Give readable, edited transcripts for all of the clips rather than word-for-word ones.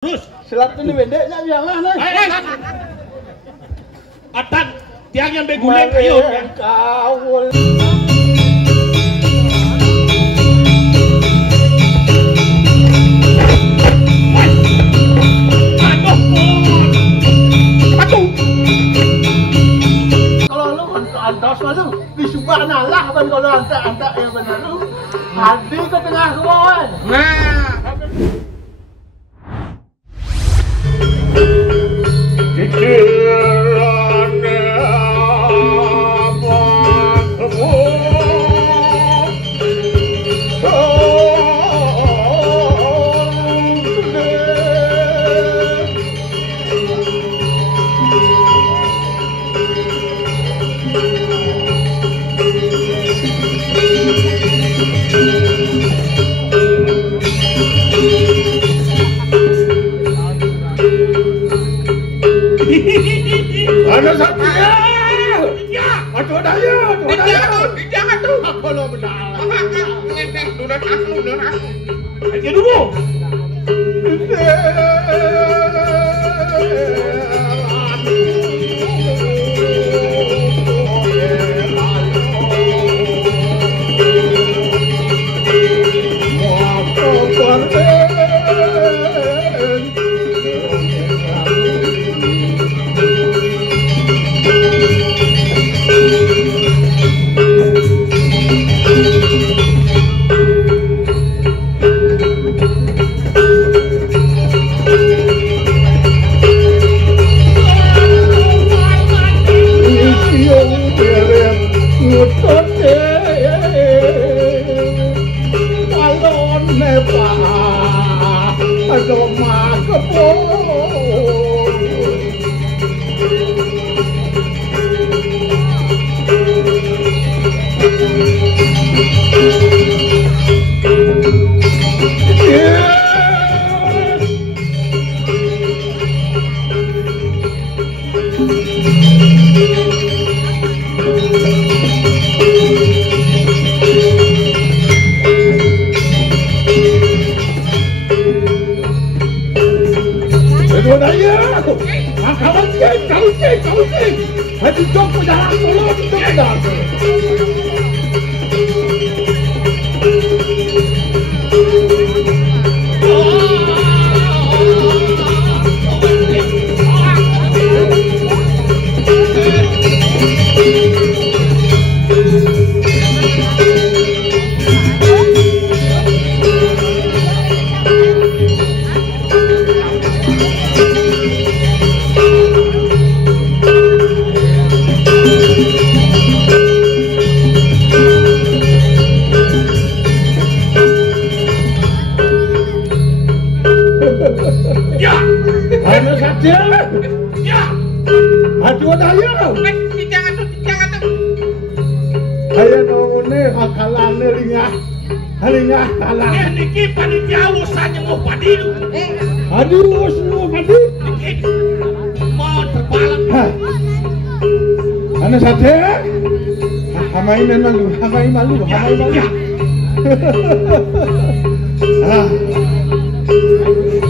Terus Selat ini bedeknya jangan nih. Atan tiang yang beguling kayu. Kawul. Kalau lu antos maju di subhanallah kan kalau antak ya benar lu. Hadi ke tengah kawan. Nah. Ada Satria. Ya, aduh daya, Jangan tuh. Kalau benar. Ngenteng duran aku. Aja dulu. Hadi çok mu jalan dulu itu benar. Aduh daya. Jangan tuh. Aya naone hakalane ringah. Halingah kalah. Niki panitia usahanya mau padi. Aduh semua padi. Mau terbalang. Ana sate. Hamainan malu.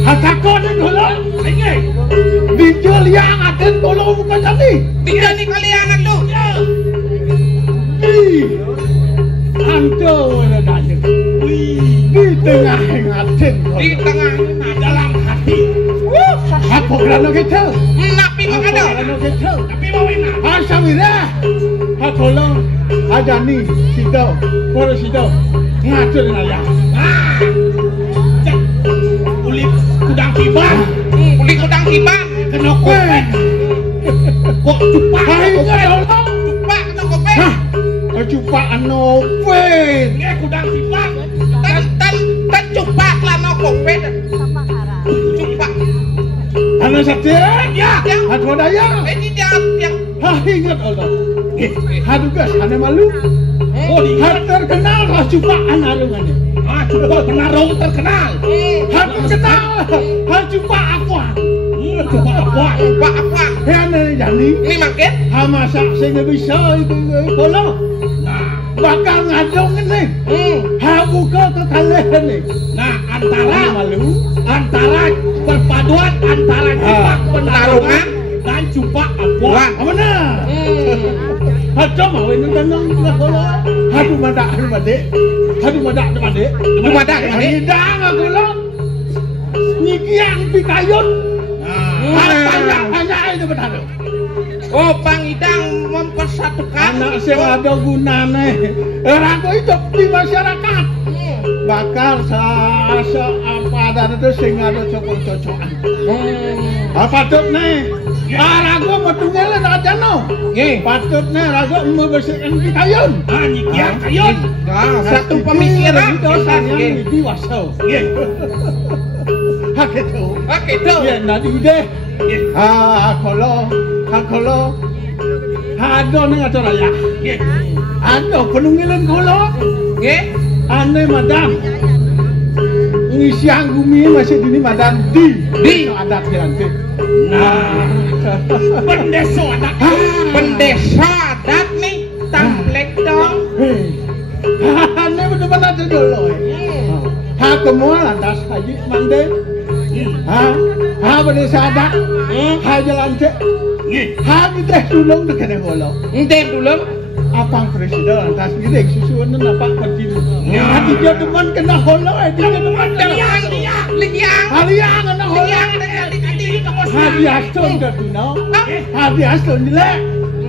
Hatako dan holo. Ini. Dijual yang aden tolong bukan tadi. Tidak nih kalian tuh. Anto ada daya. Di tengah aden. Di tengah dalam hati. Aku kerana kita. Napi mau ada. Tapi mau enak. Asamira. Aku long. Ada ni. Sido. Poro sido. Ngatur naya. Uli kudang tiban. Kena kopek. Kok cupak? Cupak kena kopek. Cupak anopen. Ini kudang tiban. Tan cupak lah no kopek. Cupak. Anak Satria. Ya. Aku daya. Ini dia yang. Ingat Allah. Hadugas, ane malu. Oh, terkenal lah cupak anarungan ini. Cupak penarung terkenal. Terkenal. Cupak apa? Cupak apa? Ini jadi. Ini makin. Masak saya nggak bisa itu polo. Nah, bakal ngadong ini. Buka kekalahan nih. Nah, antara perpaduan antara Jupak Pentarungan dan Jupak Ampua. Benar. Haja mau ini tenang nggak kalau. Hadu madak. Hidang aku loh. Nyikiang pitayun. Hanya itu benar. Oh, Pangidang mempersatukan anak sing ada gunane. Orang hidup di masyarakat. Bakal apa dan itu sing ada cocok-cocokan. Patut nih. Rago metungnya aja no. Patut nih rago mau bersihkan pitayun. Nyikiang kayun. Satu pemikiran dosanya di wasau. Haketu. Ya nadi deh. Kalau ada nih atur raya. Ada penunggilan kalau. Aneh madam. Ngisiang bumi masih dini madam di adat nanti. Nah, pendesa adat nih tamplek dong. Aneh bener-bener aja dulu. Kemua lantas haji mande. Pendesa adat. Jalan cek. Teh tulung dekat kalau. Teh tulung. Apang presiden lantas gede susuan nampak penting. Hati dia teman kena holo, dia teman liang kena holo. Hati aston dah tu no. Hati aston jelek.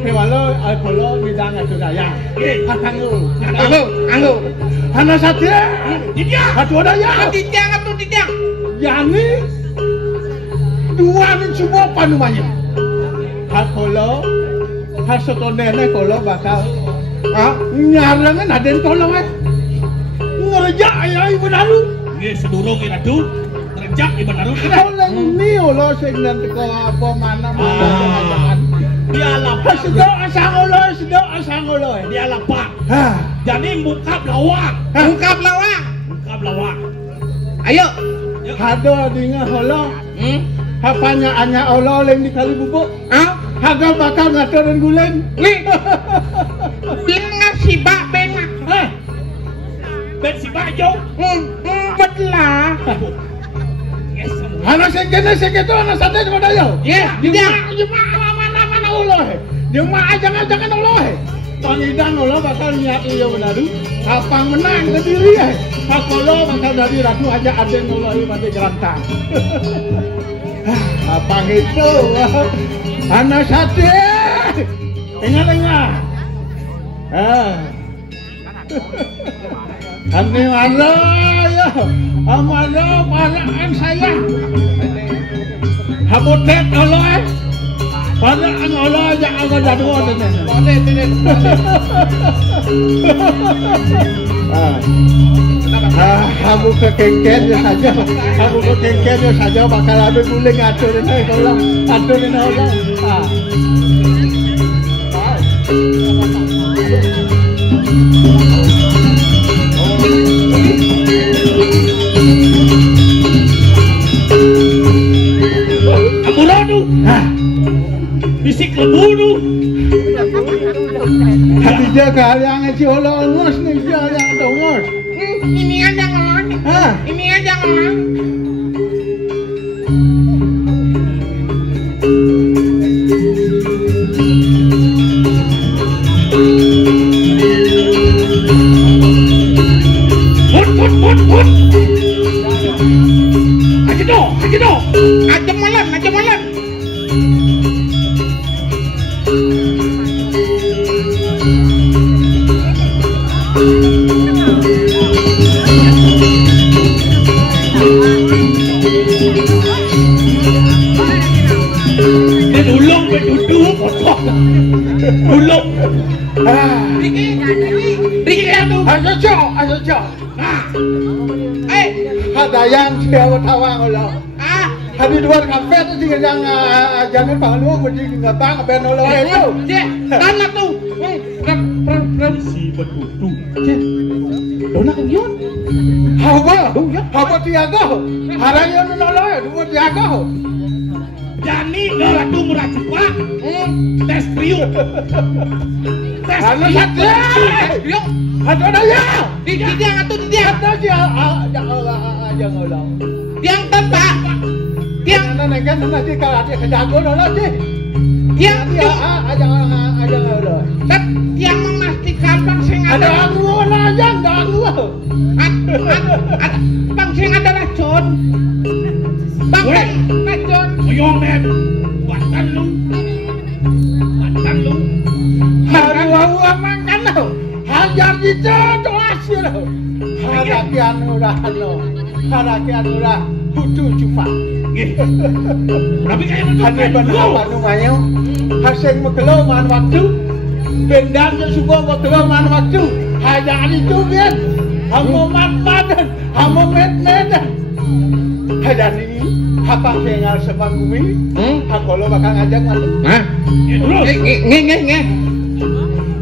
Kalau holo bidang itu daya. Anggu. Hana satya. Hatu daya. Tidak. Yani dua mencoba panumanya. Holo. Hasoto nenek kalau bakal nyarangan ada yang tolong ngerejak ayah ibu nalu sedurung itu ngerejak ibu nalu kalau ini Allah sehingga teko apa mana dia lapar sedok asang Allah dia lapar jadi buka belawak ayo ada dengan Allah apanya hanya Allah yang dikali bubuk Haga bakal ngaturin gulen. Gulen ngasih bak benak. Ben si bajo. Betlah. Anak segitu anak santai pada yo. Dia mana uloh. Dia mah jangan uloh. Pangidang uloh bakal nyai yo benaru. Kapang menang ke diri ya. Pakolo bakal dari ratu aja ada uloh pada gerantang. Apa itu? Anak sate, dengar. Ane mana ya? Amalo paraan saya. Habutet Allah. Paraan Allah yang agak jadwal dengan. Kamu kekengken saja bakal ada guling aturin kalau aturin orang. Amuradu, bisik lebudu. Hati jaga yang ciolo ngos nih yang dongos. Ini aja ngelon. Put. Aja malam. Ulung berduduk kotor. Ulung. Riki aduh. Ayo cok. Ada yang siapa tawang lo. Hari dua kafe tu yang jangan palu mesti nggak bang ben lo itu. Tanah tuh. Si berduduk. Dona yun. Hawa tiaga. Haranya lo dua tiaga. Jani Yo ratu murah cepat. Tes kriuk. Tes Anu kriuk. satria. Yuk, Ada ya. di dia atuh di dia. Ada dia aja ngolah. Tiang tanpa. Tiang Kan nanti kalau ada kejagoan lah sih. tiang Dia aja ngolah. tet tiang memastikan bang sing Ada ada anggur aja, ada anggur. bang sing ada racun. Bang Weh. racun. Oyong men. Bantan lu. Bantan lu. Haru makan lo. Hajar kita tu asyik lo. Harakian udah lo. Harakian udah butuh cupa. Nggih. Tapi kayak Hanya benar apa namanya? Hasil megelo man waktu. Bendang je subuh megelo man waktu. Hajar itu kan. Hamu man-manan. Hamu met-metan. Hajar ini. Hapang sengal sebang bumi. Hakolo bakal ngajak kan. Hah? Ya terus. Nge.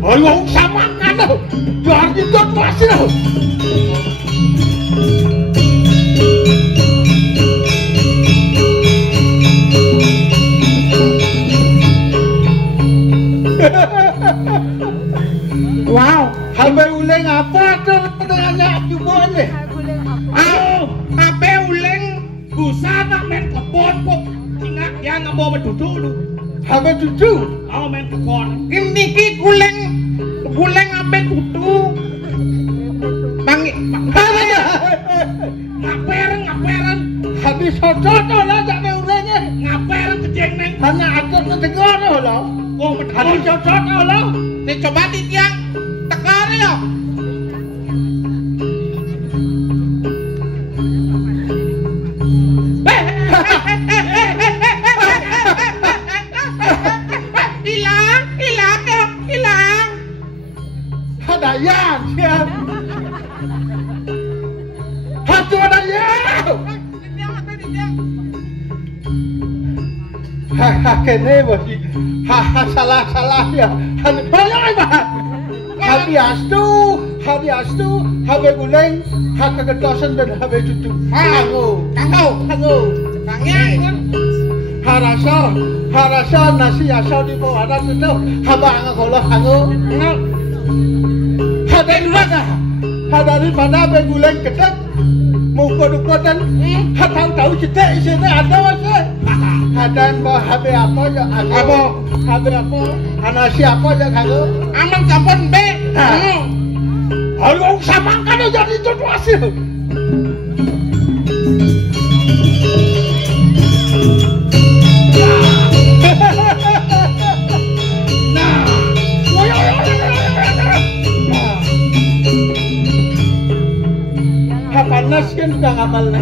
Oh, lu sama kan lo. Jual itu pasti lo. Wow. Sampai uleng apa tuh dengannya ibu ini? Apa uleng Busana men kebon kok. Ingat ya nggak mau berduduk lu. Sampai cucu. Mau main kebon. ini ki guleng apa kudu. Bang Ngaperen. Habis cocok lah jangan ulengnya. Ngaperen kejeng neng. Hanya atur mendengar lo. Oh Habis betul. cocok lo. coba di tiang tekar ya. Hilang. Ada yang siap. Hatu ada yang. Kene bos. Salah ya. Banyak banget. Hati astu, habe guleng, hak kegetosan dan habe cucu. Hangu. Bangnya Harasa nasi asal di bawah ada itu. Haba angin kalau hangu. Ada di mana? Ada di mana habe guleng ketat. Mukul-mukulan. Tahu kita isinya ada masih. Ada yang bawa habe apa ya? Habe apa? Nasi apa ya hangu? aman kapan be. Halo sama kan jadi situasi. Panas kan bukan amalnya.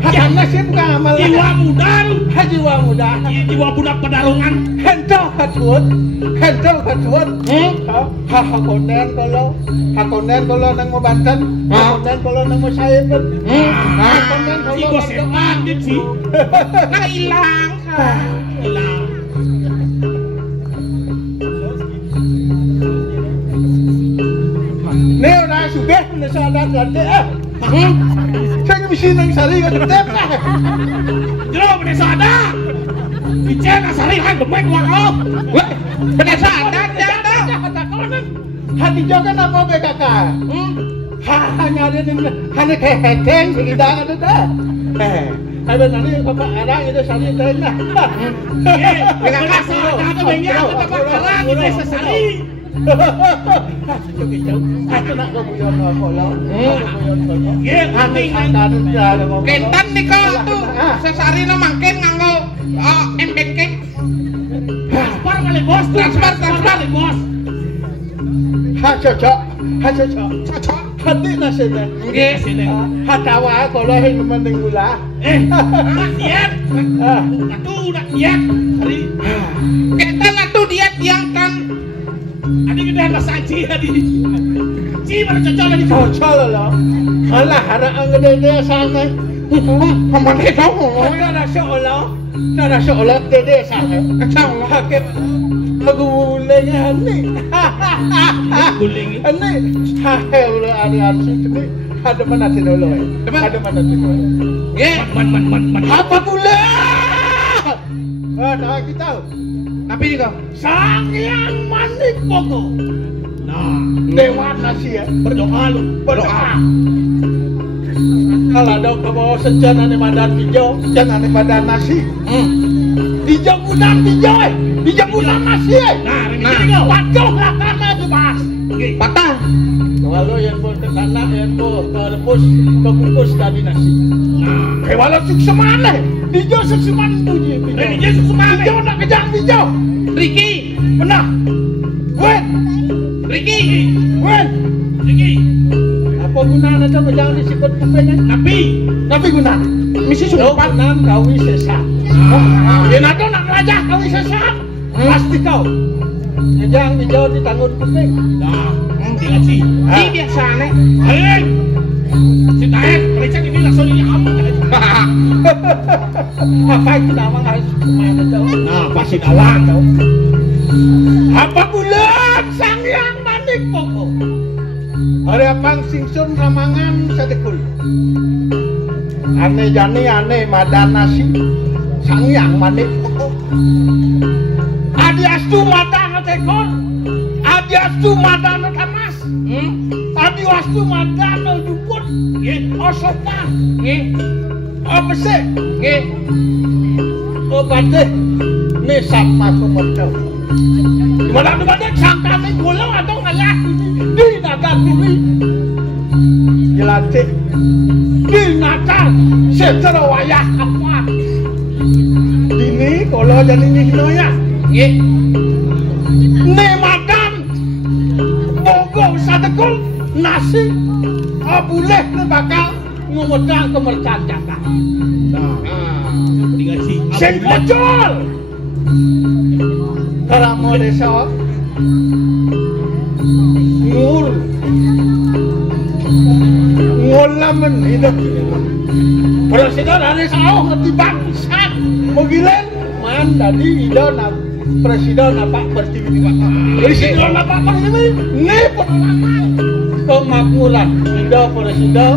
Panas kan bukan amalnya. Jiwa muda lu. Jiwa muda. Jiwa budak pedalungan. Hentau katut. Hakonen kalau nang mau Banten. Hakonen kalau nang mau Saipun. Hakonen Si kalau bos sepan dit sih. Nah hilang. Hilang. Nih udah sudah sadar gede. Saya mesti nang sari ke tetep. Jero bener sadar. Dicen asarihan demek wah. Weh, bener sadar ya dah. Hati jokan apa BKK? Hanya ada hanya kehekeng sedang ada dah. Ada nanti bapak arang itu sari tengah. Dengan kasar ada banyak bapak arang itu sesari. Aku nak kemudian kalau. Nggih, penting neng. Kentan nih kau tuh sesarina mangken nganggo MBK. Transfer kali bos, transfer kali bos. Cocok. Cocok. Hati nasinya. Nggih. Sini. Hatawa kalau yang mending gula. Nak diet. Atuh nak diet. Hari. Kentan atuh diet yang kan. Adi gedean bahasa Ci adi. Ci mana cocok lagi. Cocok loh. Alah harap ang gede sana. Pemane tahu. Nara seolah dede sana. Kacau. Hakim. Gulengnya nih. Guling. Ini hahel hari-hari ini. Ada mana dulu ya? Ada mana dulu? Nggih. Man. Apa guleng? Nah kita. Tapi nih kok. Sang Hyang Manipoko. Nah, Dewa Nasi ya. Berdoa lu. Berdoa. Kalau ada kamu sejanane madan hijau, sejanane madan nasi. Hijau gudang hijau, hijau gudang nasi. Nah, patuh lah karena itu pas. Patah. Kalau yang berkena yang rebus, kebungkus tadi nasi. Nah, kalau sukses mana? Hijau sukses mana tu je? Hijau sukses mana? Hijau nak kejar hijau. Ricky. Benar. Wen. Ricky. Wen. Ricky. Apa gunanya tu kejar disikut kupingnya? Tapi guna. Misi sumpah. Nan kawi sesat. Ya nak nak rajah kawi sesat. Pasti kau. Kejar hijau di tangan kuping. Nah, dikasih. Ini biasa nih. Hei. Si Taek, periksa ini langsung ini kamu. Apa itu nama harus kemana tu? Nah, pasti dalam tau. Apa bulan Sang Hyang Manipoko? Hari apang singsun ramangan sedekul. Ane jani ane madan nasi Sang Hyang Manipoko. Adiastu madan tekor. Adiastu madan tamas. Adiastu madan dukun. Osopan. Apa sih? Obatnya mesap masuk modal. Gimana tuh sangka nih gula atau ngalah di naga dulu. Jelantik di naga secara wayah apa? Ini kalau jadi ini ya. Nih madam, bogo sadekul nasi. Boleh bakal ngomodang kemercaan jaka. Dikasih. Sing bocor. Karamo desa ngulamen hidup. Presiden hari sahau ngerti bangsat. Mogilen man tadi idona presiden apa pertiwi pak. Presiden apa pertiwi? Ini pengalaman kemakmuran. Indo presiden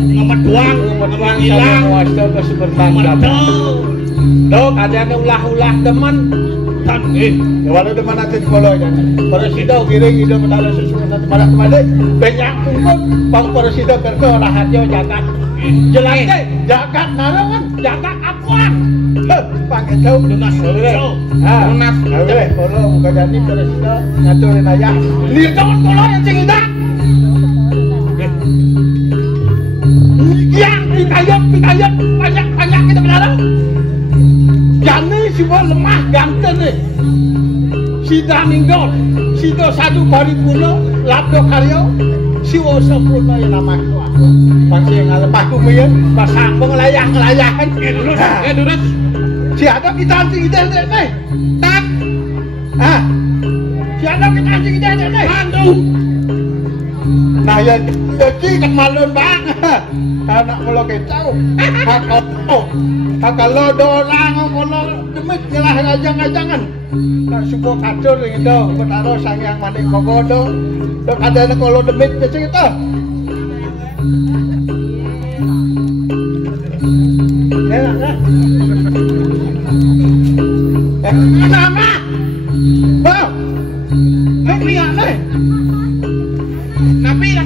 Nomor doang hilang. Wasta ke sebertangga. Dok ada yang ulah-ulah teman. Walau depan nanti kalau Presiden giring hidup menara sesuatu nanti malah kembali banyak pungkut bang Presiden kerja olahannya jagat jelasnya jagat narangan jagat akuan pakai jauh lunas lunas boleh kalau bukan jadi Presiden ngaturin ayah ini kawan kalau yang cinta yang pitayap banyak kita menara jani semua lemah ganteng nih si Daninggon si do satu bari puno labdo karyo si woso purna yang nama itu pasti ngalepah kumian pasang ngelayah-ngelayahan Durus. si ada kita anjing ide nih tak si ada kita anjing ide nih Bantu. nah ya jadi kemalun bang anak kalau kecau kalau dorang kalau demit nyelah ngajang-ngajangan nak subuh kacur gitu bertaruh Sang Hyang Manipoko dong dok ada kalau demit macam itu enak lah nama bang nak lihat nih Napi.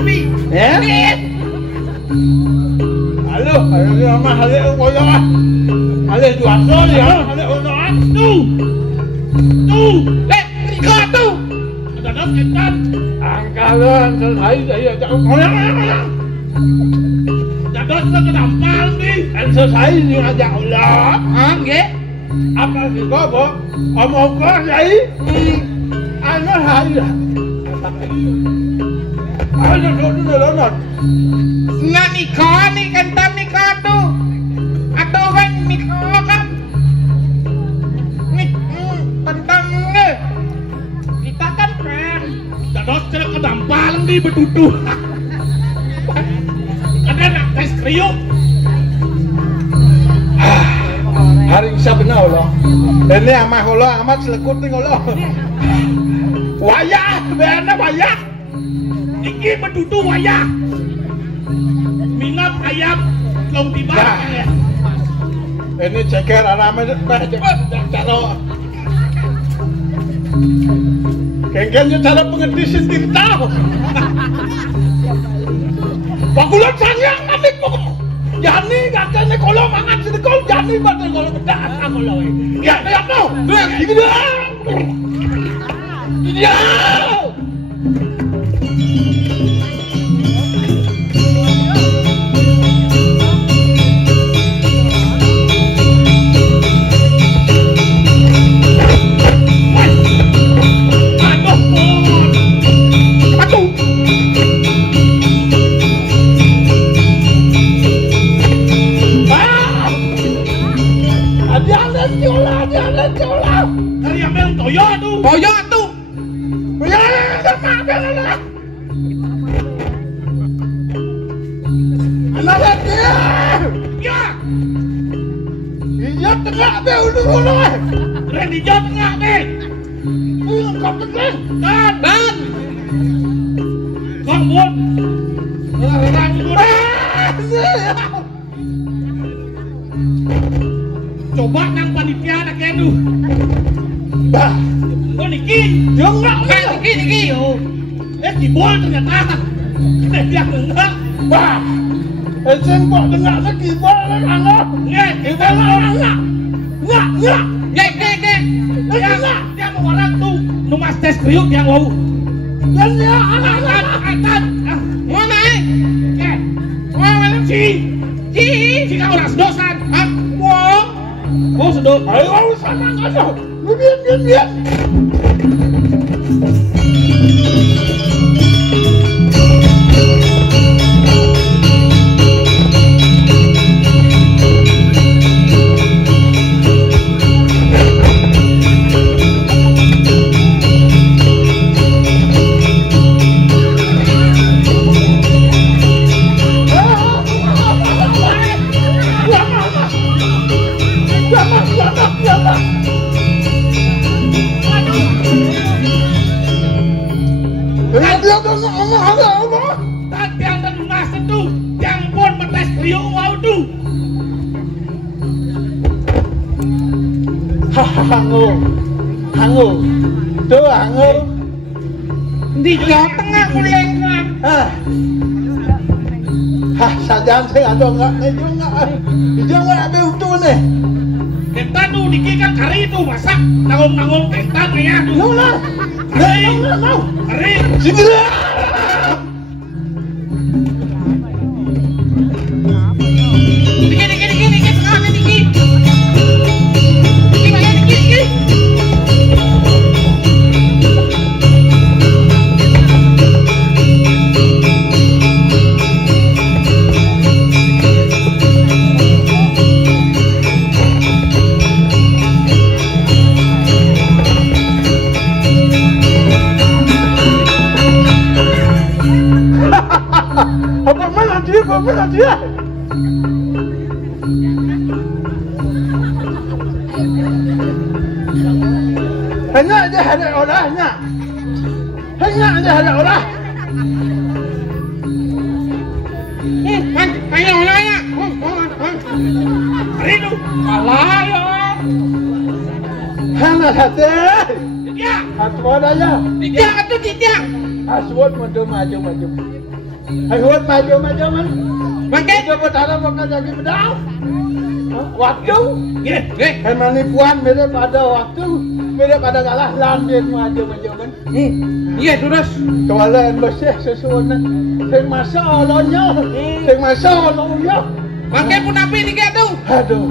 Halo, nama halo koyo halo dua sol ya halo ono Riko tuh. Ada ketan. angkalan selesai saya jangan Dados kedampal nih. selesai ni aja Allah Nggih. apa sih kau bo omong kau yai anak hari ada dulu Nah Niko nih kentam Niko tuh. Atau kan Niko kan. Nih kentam nih. Kita kan friend. Dados kedampal nih betuduh. Ada nak tes kriuk. hari bisa benar Allah ini amah Allah amat selekut nih Allah wayah benar wayah Iki betuduh wayah. Minat ayam long tiba. Ini ceker arame cepet cara. Kengkennya cara pengerti sendiri tahu. Bagulan sayang nanti kok. Jani kakaknya kalau mangan sedekol jani pada kalau bedak sama lo. Ya no. Ini dah. Ya. Coba nang panitia nak kedu. Bah, oh niki, dia enggak niki yo. Dibol ternyata. Dia enggak. Bah, Esen kok dengar lagi bol enggak. Kita enggak. Dia mau orang tuh, numas tes kriuk yang mau. Dan dia anak. Mana si kau orang sedosan. Oh sedot. Ayo sana aja. Biar. Dia tuh ngomong apa? Tadi yang terlunas itu, yang pun metes kriuk wow tuh. Hangu. Tuh hangu. Di Jawa Tengah mulai kan. Sajaan saya ada enggak? Dia enggak ada utuh nih. Kentan tuh niki kan kari itu masak nanggung kentan ya tuh. Lah. Mau. Kari. Sini. Dikit tengahnya dikit. Dikit. Apa dia? Hanya aja ada orangnya. Hanya orangnya. Rinu, alah yo. Hana hati. Ya. Aswad aja. Tidak. Aswad maju. Aswad maju man. Makai Coba cara makan lagi bedal. Waktu. Gini. Manipuan beda pada waktu. Beda pada kalah lanjut maju kan. Iya terus. Kawalan bersih sesuatu. Sing masa olonya. Makai pun api dikit tuh. Aduh.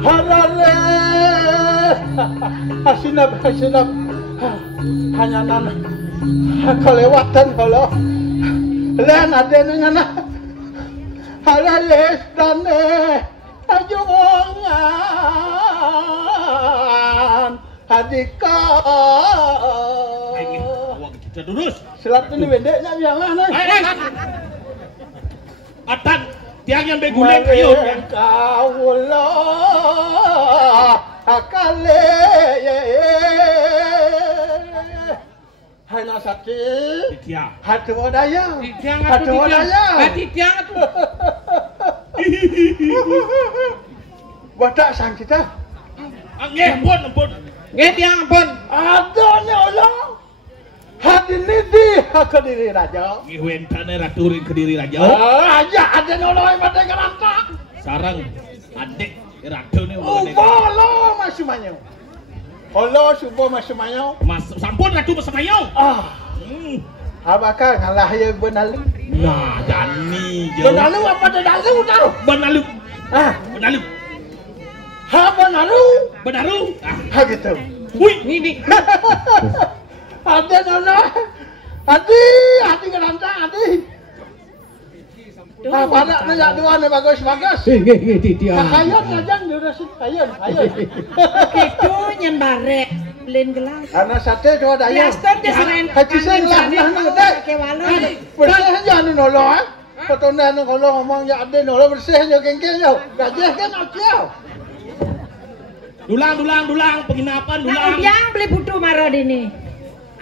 Harare. Hasinap. Hanya nana. Kelewatan kalau. Len ada dengan halalis dan ajongan hadika. Kita terus. Selap ini bedeknya yang mana? Atan tiang yang beguleng kayu. Kaulah akale. Hanya sakit. Hati wadaya. Hati tiang tuh. Wadak sang kita. Nggih, ampun. Nggih tiyang ampun. Adone Allah. Hadi nidi Kediri Raja. Nggih wentane raturin Kediri Raja. Raja adone Allah pada keranta. Sarang adik radone Ubolo masumanyo. Holo subo masumanyo. Mas sampun ratu masamayo. Abakah ngalah ya benalu. Nah, jani je. Benalu apa benalu tahu? Benalu. Benalu. Benalu. Gitu. Wih, Ini Ada nona. Hati keranta hati. Pada nanya dua nih bagus. Nggih Titi. Kayon ngajang diurusin kayon. Gitu nyembare lin gelas. Karena sate dua daya. Plaston ke seren. Haji sen lah gede. Ke walon. Bersih aja nih nolo. Ketunan kalau ngomong ya ada nolo bersih aja geng-geng yo. Gajah kan aja. Dulang, penginapan Nah, dulang. udah beli putu maro dini.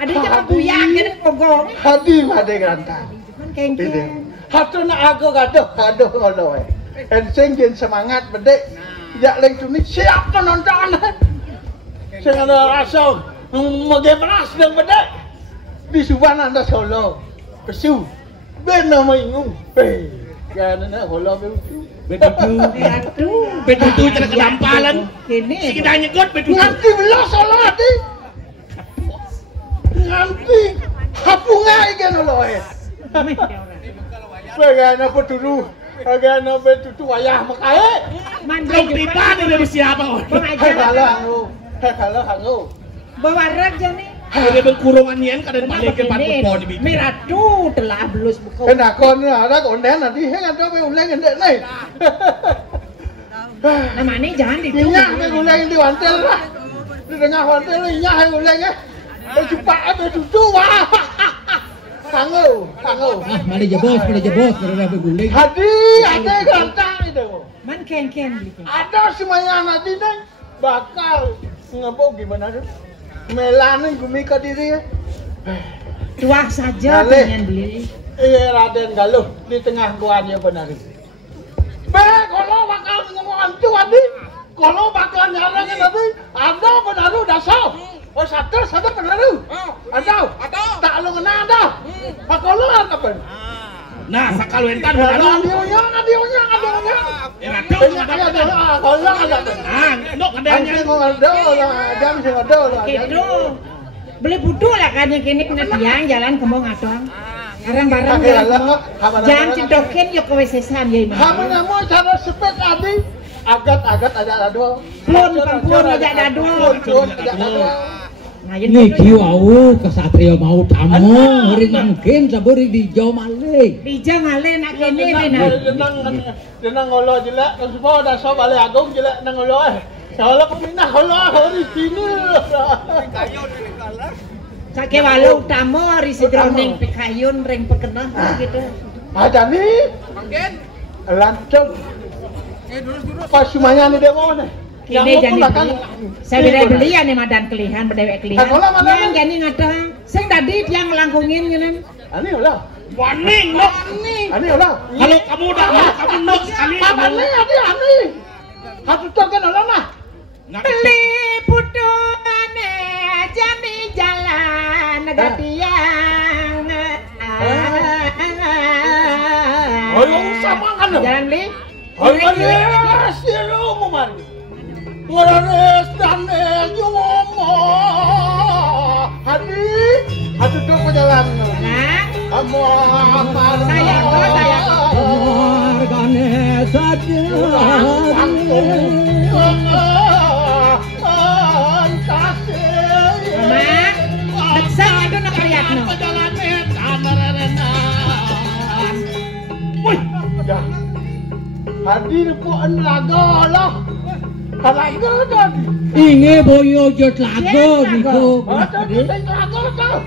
Ada yang kebuyak kan pogong. Hadi pada keranta. Kan kengkeng. Hatu nak aku gaduh ngolo. Enseng jen semangat bedek. Jak leng tuni siap penonton. Sing ada rasa mengemas dan bedek. Di Subang anda Solo. Pesu. Ben nama ingung. Kan nak Solo begitu. Betul cara kedampalan. Ini. Si kita nyegot betul. Nganti belas Solo hati. Nganti. Hapungai kan Solo. Bagaimana peturu. Bagaimana petutu ayah makai. Belum tiba dari siapa? Kalau hangu. Bawa rek jani. Ada berkurungan yen kadang balik ke patut pohon di bibir. Miratu telah belus buka. Kena kon ada konden nanti hang ada uleng ndek nai. Namanya jangan Minyak ditu. ke uleng di wantel lah. Di tengah wantel minyak ke uleng eh. Cepat ada tutu wah. Hangu. Mari jebos karena beguling. Hadi ada gantang itu. Man kengkeng gitu. Ada semuanya nanti neng bakal ngebok gimana tuh? Melanin gumi ke diri ya. Tuah saja Ngalih. pengen beli. Raden Galuh di tengah guanya benar. Kalau bakal ngomong antu tadi, kalau bakal nyarangin tadi, ada benar dasar. Oh satu benar. Ada. Tak lu kena ada. Kalau ada pen. Nah, sakal wentan Ada baru. adionya. Ratu ada. Kalau ada. Ah, ndok kadanya. Ada lah. Gitu. Beli putu lah kan yang kini kena tiang jalan kembang ngadong. Barang-barang jangan cedokin yuk ke WC-san ya ini. Kamu nemu cara sepet tadi. Agat ada dua. Pun aja dadu. Nah, Niki wau kesatria mau tamu hari mangkin saburi di Jawa Malih. Bija ngale nak kene benar. Denang ngolo jelek, semua dah so balik agung jelek nang ngolo eh. Kalau peminah ngolo hari sini. Sake walau utama risi droning pikayun ring pekenah gitu. Ada nih. Mangkin. Lancung. Pas semuanya nih demo nih. Kini jadi saya beli ya nih madan kelihan berdewek kelihan. Yang jadi ngadang. Sing tadi dia ngelangkungin gitu. Ani ulah. Warning, ndok. Ani ulah. Kalau kamu udah kamu ndok sekali. Ani ani. Hatu token ulah nah. Beli putu ane jami jalan gatiang. Oh, sama kan lo. Jalan beli. Hanes lu mari. Hanes dan nyomo. Hati tu jalan. Nah, Kamu apa? sayang. Organe saja. Mak, besar itu nak lihat no. Woi, ya. Hadir ko an lago lah. Kalago dah. Inge boyo jot lago niku. Lago kau.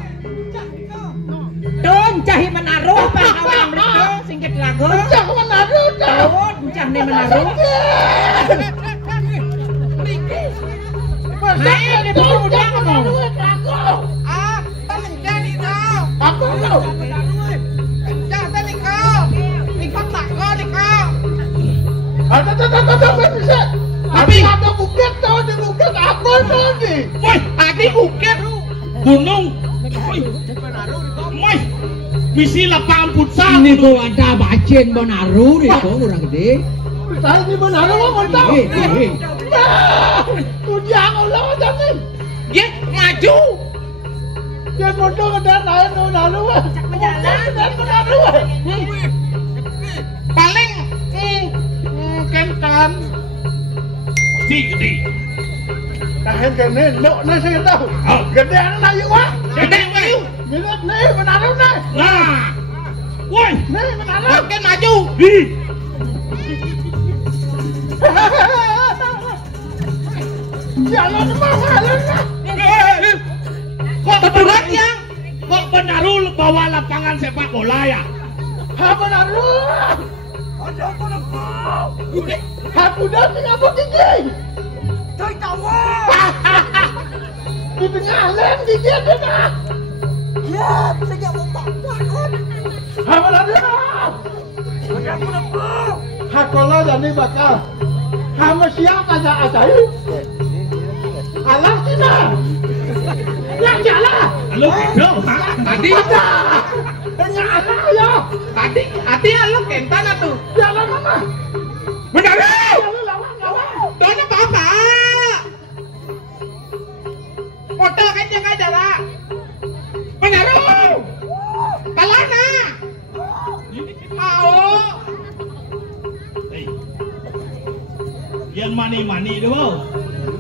Don cahi menaruh pangkawan mereka singkat lagu. Cak menaruh dah. Don cahne menaruh. Nah, ini baru udah ngomong. Aku tahu. Ada bisa. Gunung di. Woi, adi bukit. Gunung. Woi. Misi lapangan futsal. Ini kok ada bacin Bonaru nih kok kurang gede. Saya di Bonaru mau tahu. Ujang Allah jangan. Dia maju. Dia bodoh ke naik Bonaru. Dan Bonaru. Paling kencan. Gede. Tahan kene, nok na saya tahu. Gede anak yuk wah. Gede ayo. Minat nih, Bonaru nih. Nah. Woi, Nih Bonaru. makin maju. Jalan mahal. Kok berat ya? Kok Bonaru bawa lapangan sepak bola ya? Ha Bonaru. Ha udah ngapa gigi? Trời tàu Di tengah lem gigi tengah. yeah, saya mau makan. Ha Bonaru. Ha kalau jadi bakal. Ha siapa aja ajaib. Alah sina. Yang jalan. Halo, bro. Tadi Dengan anak ya. tadi halo kentan tuh. Jalan mana? Bonaru. Jalan lawan. Doanya apa? Foto kan jangan ada. Bonaru. Kalana. Mau. Yang mani doh.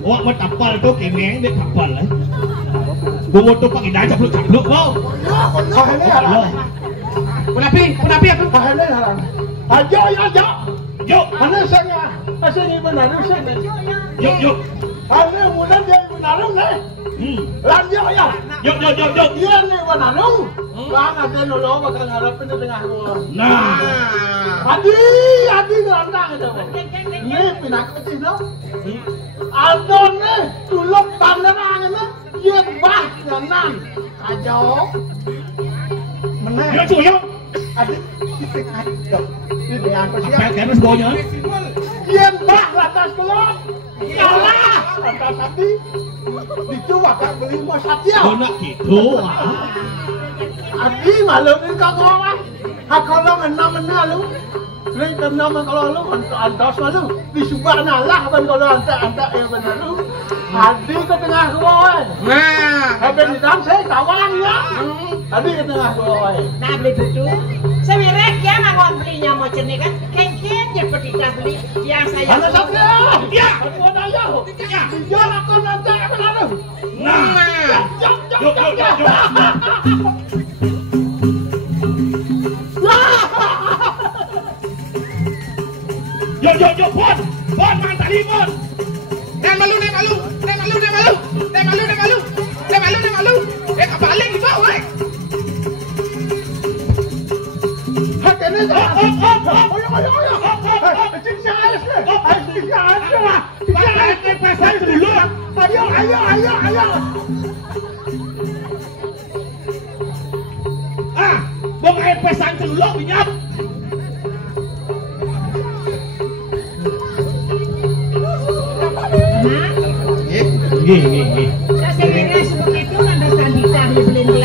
Wah, mau tapal tuh kemeng dia tapal lah. Gua mau tuh pakai dajak lu capluk mau. Kahene halang. Kenapa ya tuh? Kahene halang. Ayo. Yuk, Ane sanga. Asini Bonaru sanga. yuk. Ane mudah dia Bonaru nih. Lanjut ya. Yuk. Iya nih Bonaru. Bang ada nolong bakal ngarepin di tengah gua. Nah. Adi gerandang itu. Ini pindah ke sini dong. Adon nih, tulok tanderang ini. Iya bah, jangan. Kacau. Menang. Yuk, cuy, yuk. Adi, di tengah dong. Di tengah apa sih? Kayak kayaknya semuanya. Iya bah, lantas kelop. Kalah. Lantas hati. Dicoba kan beli mau satya. Donak gitu. Adi maluin kau orang. Kalau menang lu. Ini kenal kalau lu antas malu. Di subhana Allah kan kalau anda ya benar lu. Adi ke tengah gua. Nah. Habis di dalam saya kawan ya. Adi ke tengah gua. Nah beli budu. Semirek ya mangon belinya mau cenik kan. Kengken ya tidak beli yang saya. Mana satya? Ya. Aku dah yo. Ya. Jangan kau nanti benar lu. Nah. Yuk. Yo, Pon, mantali, Pon. Nek malu. Kebalik di bawah. Hakene dah. Ayo. Cincin ais ke? Cincin ais lah. Cincin ais ke pasal dulu. Ayo. Bong air pesan dulu minyak. Nah, Gih. semirek seperti itu ada sandita di belenda